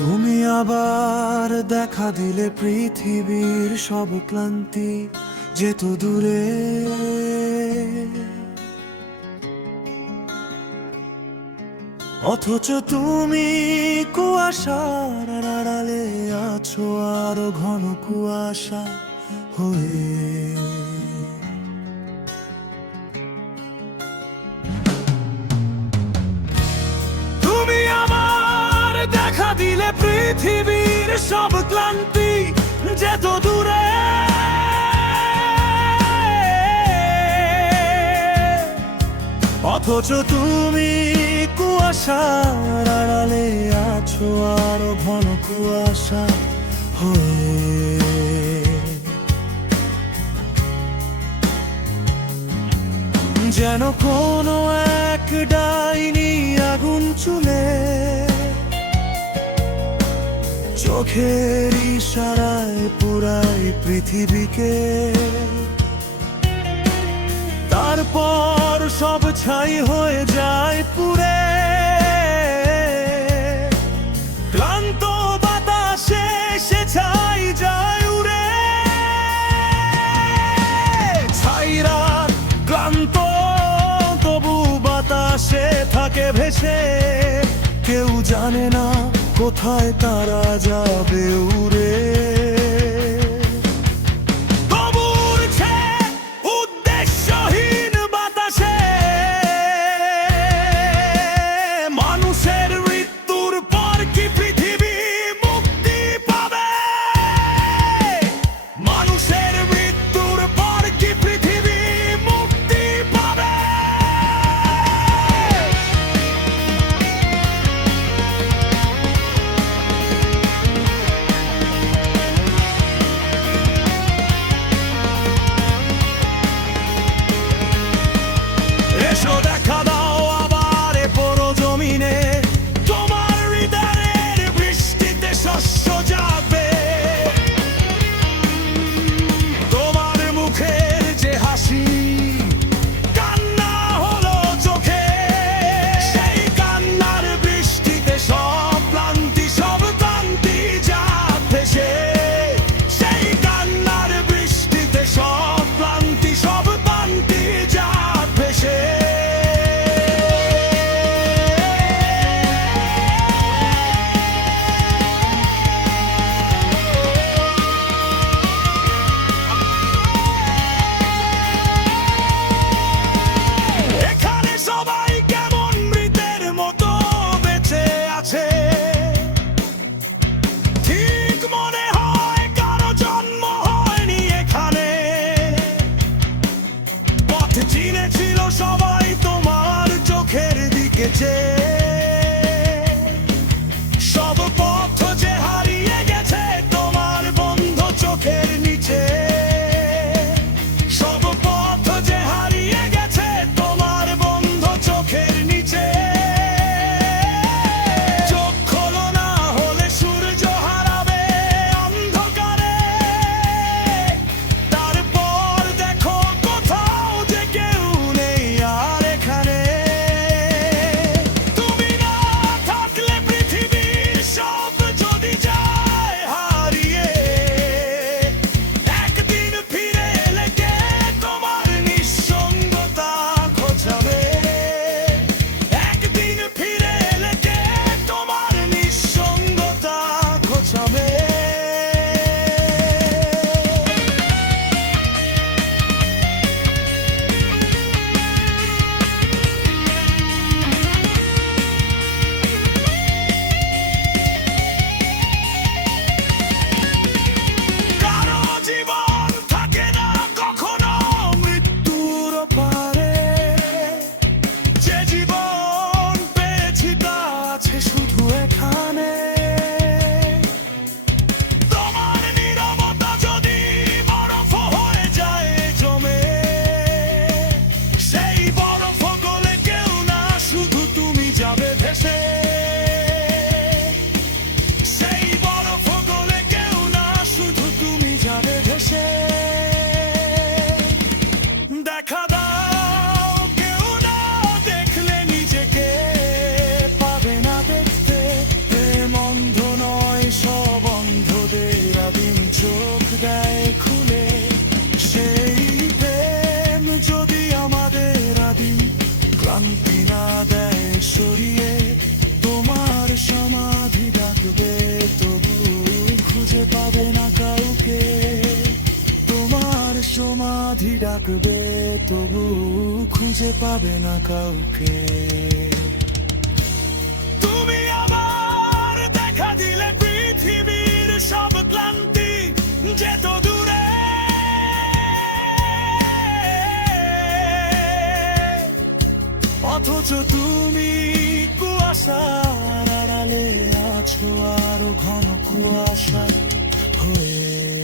তুমি আবার দেখা দিলে পৃথিবীর সব ক্লান্তি যেত দূরে। অথচ তুমি কুয়াশার আড়ালে আছো আরো ঘন কুয়াশা হয়ে। তুমি আমার দেখা দিলে পৃথিবীর সব ক্লান্তি যেত দূরে। অথচ তুমি কুয়াশার আড়ালে আছো আরো ঘন কুয়াশা হয়ে। যেন কোনো এক ডাইনি আগুন চুলে চোখের ইশারায় পুরাই পৃথিবীকে। তারপর সব ছাই হয়ে যায় পুড়ে। ক্লান্ত বাতাসে সে ছাই যায় উড়ে। ছাইরা ক্লান্ত তবু বাতাসে থাকে ভেসে। কেউ জানে না কোথায় তারা যাবে উড়ে। তবু উড়ছে উদ্দেশ্যহীন বাতাসে। মানুষের মৃত্যুর পর কি পৃথিবী মুক্তি পাবে? মানুষের মৃত্যুর পর কি পৃথিবী মুক্তি পাবে? জড়িয়ে তোমার সমাধি ডাকবে, তবু খুঁজে পাবে না কাউকে। তোমার সমাধি ডাকবে, তবু খুঁজে পাবে না কাউকে। তুমি আবার দেখা দিলে পৃথিবীর সব ক্লান্তি যেত দূরে। অথচ তুমি কুয়াশার আড়ালে আছো আরো ঘন কুয়াশা হয়ে।